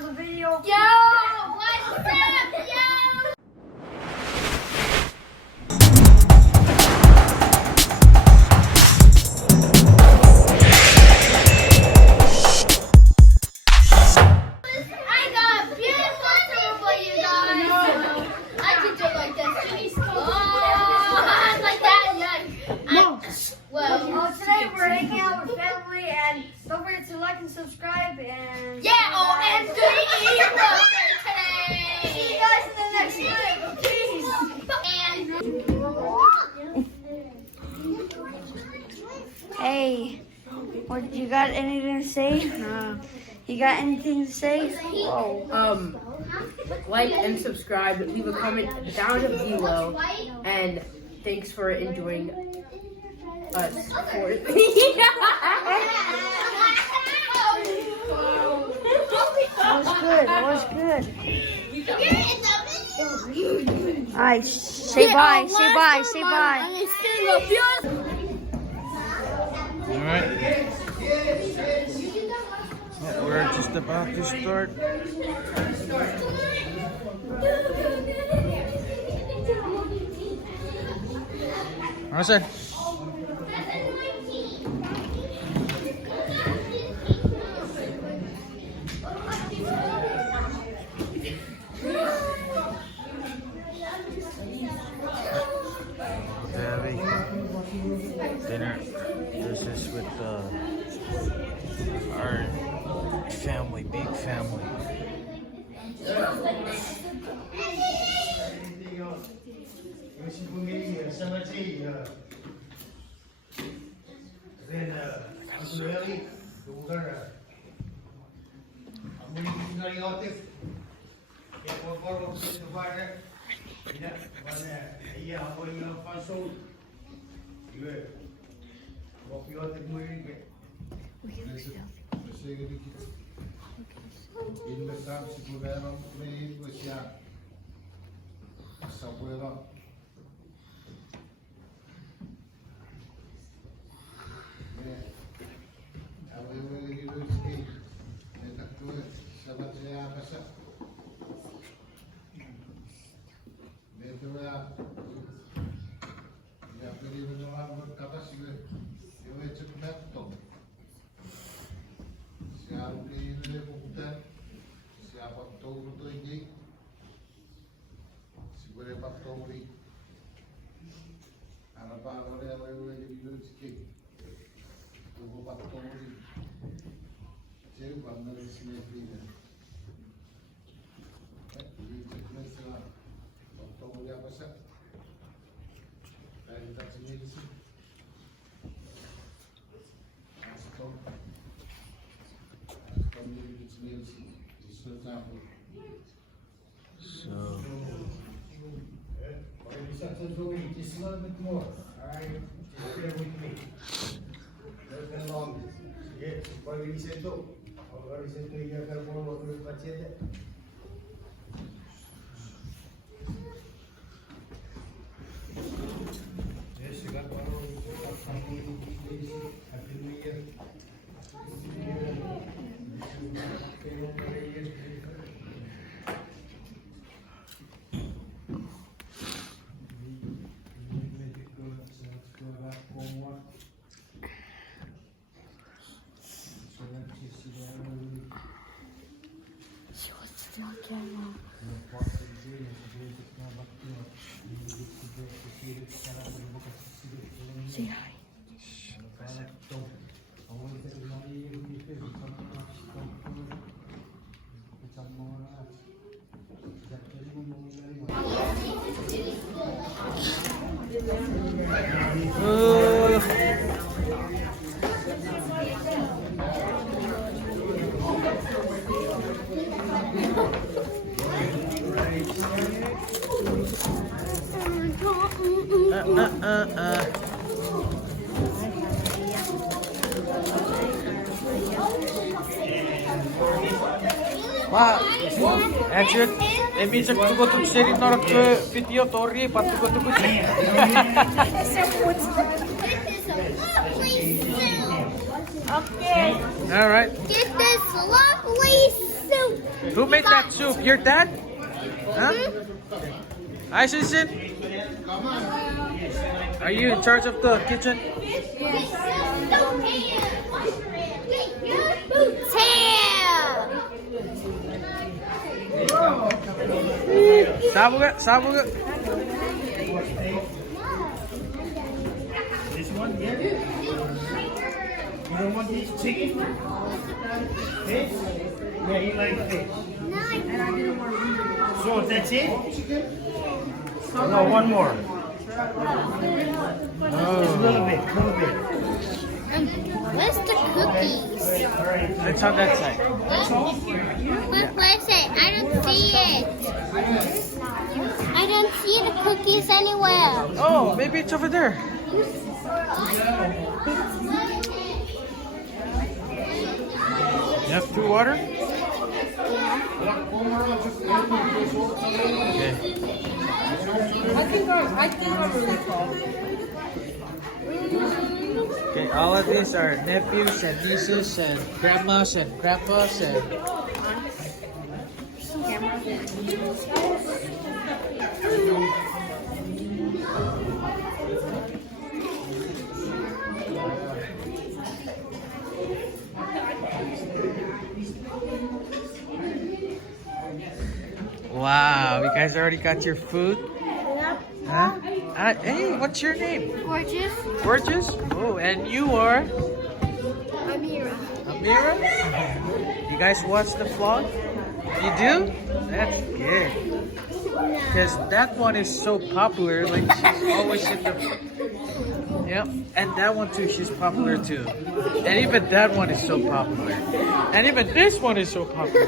another video. Yo, what's up, yo? I got a beautiful tour for you guys. I can do it like this. Oh, like that, yes. Well, Today we're hanging out with family, and don't forget to like and subscribe. And yeah, oh, M3E your birthday today. see you guys in the next video. Peace. Hey, what you got? Anything to say? You got anything to say? Like and subscribe, leave a comment down below, and thanks for enjoying us. That was good. Alright, say bye, say bye, say bye. Alright. Well, we're just about to start. Rosa. Dinner. This is with our family, big family. Just a little bit more, alright? Just bear with me. Let's go long. Yes, pode ser tu. Agora você tem que ir com o outro paciente. Yes, you got one. Happy New Year. Say hi. Action. Emi tuko seri norak video tori patuko tuko. Okay. All right. Get this lovely soup. Who made that soup? Your dad? Huh? Hi, Shinsin. Are you in charge of the kitchen? Sabuga, sabuga. This one here? You don't want this chicken? Fish? Yeah, you like fish. So that's it? No, one more. Just a little bit, Where's the cookies? It's on that side. Where's it? I don't see it. I don't see the cookies anywhere. Oh, maybe it's over there. You have 2 water? Okay. I think I'm really tall. Okay, all of these are nephews and nieces and grandmas and grandpas and wow, you guys already got your food? Huh? Hey, what's your name? Gorgeous. Gorgeous? Oh, and you are? Amira. Amira? You guys watch the vlog? You do? That's good. Because that one is so popular, like she's always in the... Yep, and that one too, she's popular too. And even that one is so popular. And even this one is so popular.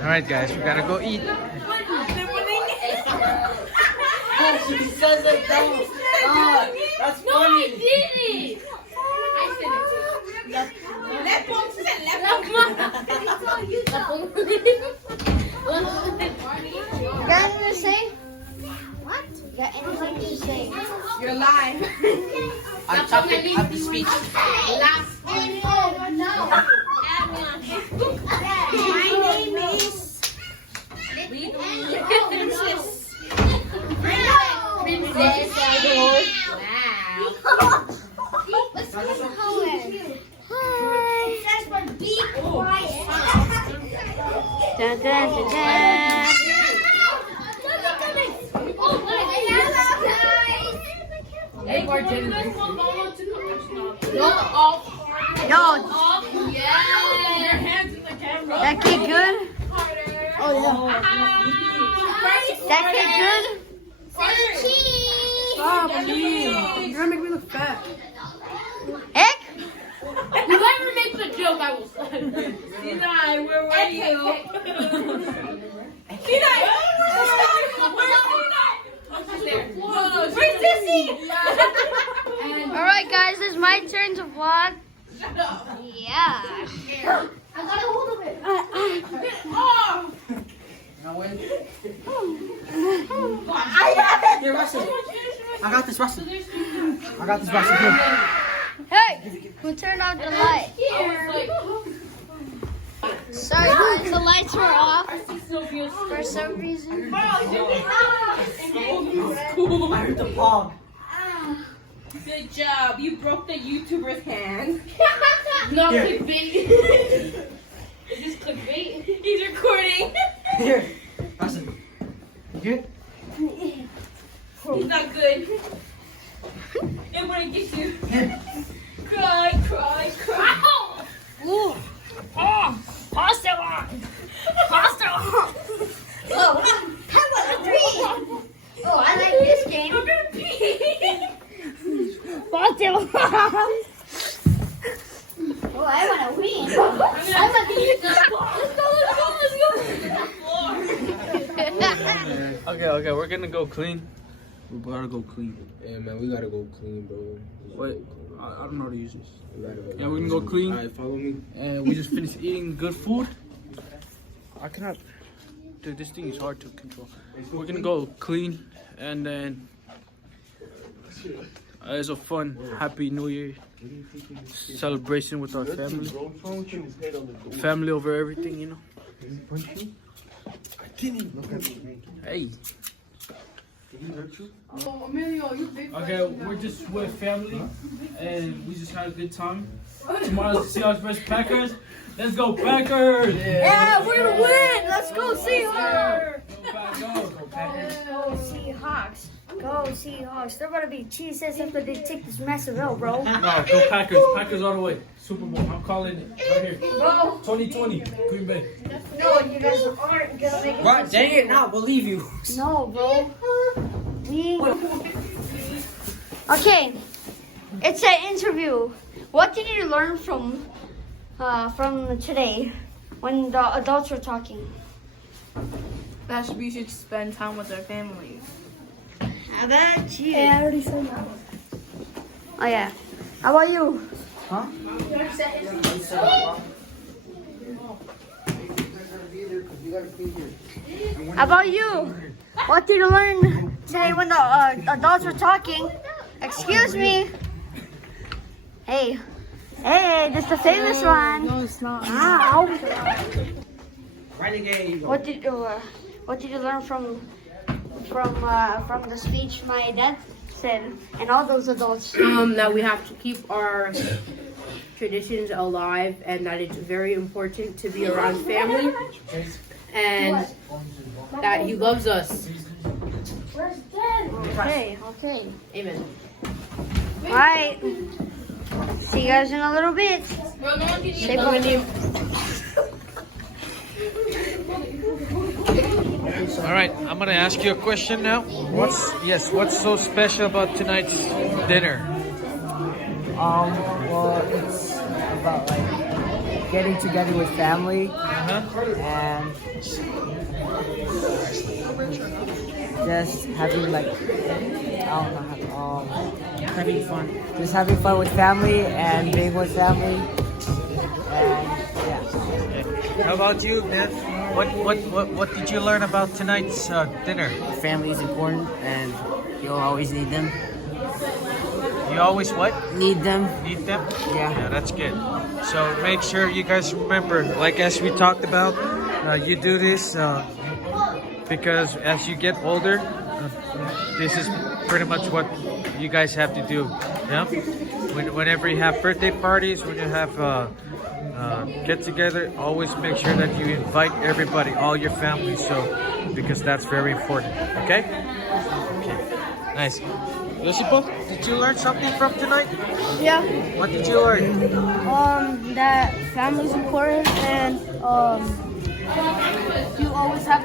Alright guys, we gotta go eat. She says it though. That's funny. No, I didn't. I said it. Left one. You got anything to say? What? You got anything to say? You're lying. I'm talking of the speech. Oh, no. My name is... Princess. Wow. Let's go home. Hi. That's for be quiet. Dun, dun, dun, dun. Hey, Martin. Yo, Yeah. that cake good? Oh yeah. That cake good? Cheese. Stop, please. You're gonna make me look fat. Egg? Whoever makes a joke, I will slap. Sinai, where were you? Where's Sissy? Alright guys, it's my turn to vlog. Yeah. I got a hold of it. Here, Russell. I got this, Russell. Here. Hey, who turned on the light? Sorry guys, the lights were off for some reason. I heard the pog. Good job. You broke the YouTuber's hand. No, Here. clickbait. Is this clickbait? He's recording. Here. Russell. You good? He's not good. It wouldn't get you. Here. Cry, cry, cry. Ooh. Oh, pasta one. Pasta one. Oh, how about a 3? Oh, I like this game. I'm gonna pee. Pasta one. Oh, I want to win. I want to use the ball. Let's go. Okay, we're gonna go clean. We gotta go clean. Yeah, man, we gotta go clean, bro. Wait, I don't know how to use this. We gotta go. Yeah, we're gonna go clean. Alright, follow me. And we just finished eating good food. I cannot. Dude, this thing is hard to control. We're gonna go clean and then It's a fun, happy New Year celebration with our family. Family over everything, you know. Hey. Okay, we're just with family, and we just had a good time. Tomorrow's Seahawks versus Packers. Let's go Packers! Yeah, we're gonna win! Let's go Seahawks! Go Packers! Go Seahawks! Go Seahawks! They're gonna be cheeses after they take this massive L, bro. No, go Packers! Packers all the way. Super Bowl. I'm calling it right here. Bro. 2020, Green Bay. No, you guys aren't gonna make it. Right, dang it, now believe you. No, bro. Okay, it's an interview. What did you learn from today when the adults were talking? That we should spend time with our families. How about you? Yeah, I already said that. Oh yeah. How about you? Huh? How about you? What did you learn today when the adults were talking? Excuse me. Hey, this is the famous one. No, it's not. Ow. Renegade. What did you learn from the speech my dad said and all those adults? That we have to keep our traditions alive, and that it's very important to be around family, and that he loves us. Where's Dad? Okay. Amen. All right. See you guys in a little bit. Say bye. All right, I'm gonna ask you a question now. What's so special about tonight's dinner? Well, it's about like getting together with family and just having like having fun. Just having fun with family and being with family. And yeah. How about you, Beth? What did you learn about tonight's dinner? Family is important and you'll always need them. You always what? Need them. Need them? Yeah. Yeah, that's good. So make sure you guys remember, like as we talked about, you do this because as you get older, this is pretty much what you guys have to do. Yeah. Whenever you have birthday parties, when you have get together, always make sure that you invite everybody, all your family. So because that's very important. Okay. Okay. Nice. Josipa, did you learn something from tonight? Yeah. What did you learn? That family's important, and you always have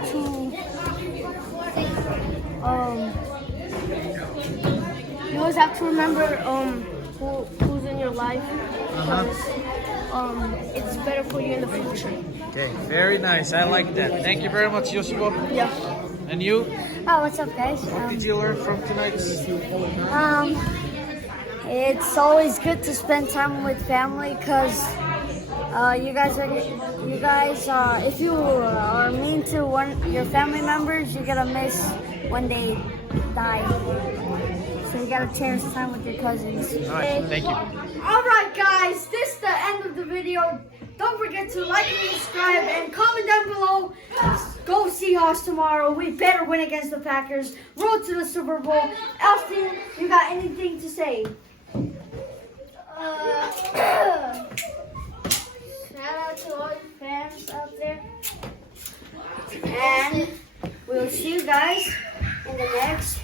to remember who's in your life, because it's better for you in the future. Okay, very nice. I like that. Thank you very much, Josipa. Yeah. And you? Oh, what's up, guys? What did you learn from tonight's? It's always good to spend time with family because you guys, if you are mean to your family members, you're gonna miss when they die. So you gotta cherish time with your cousins. All right, thank you. All right, guys, this is the end of the video. Don't forget to like and subscribe and comment down below. Go Seahawks tomorrow. We better win against the Packers. Road to the Super Bowl. Elston, you got anything to say? Shout out to all your fans out there. And we'll see you guys in the next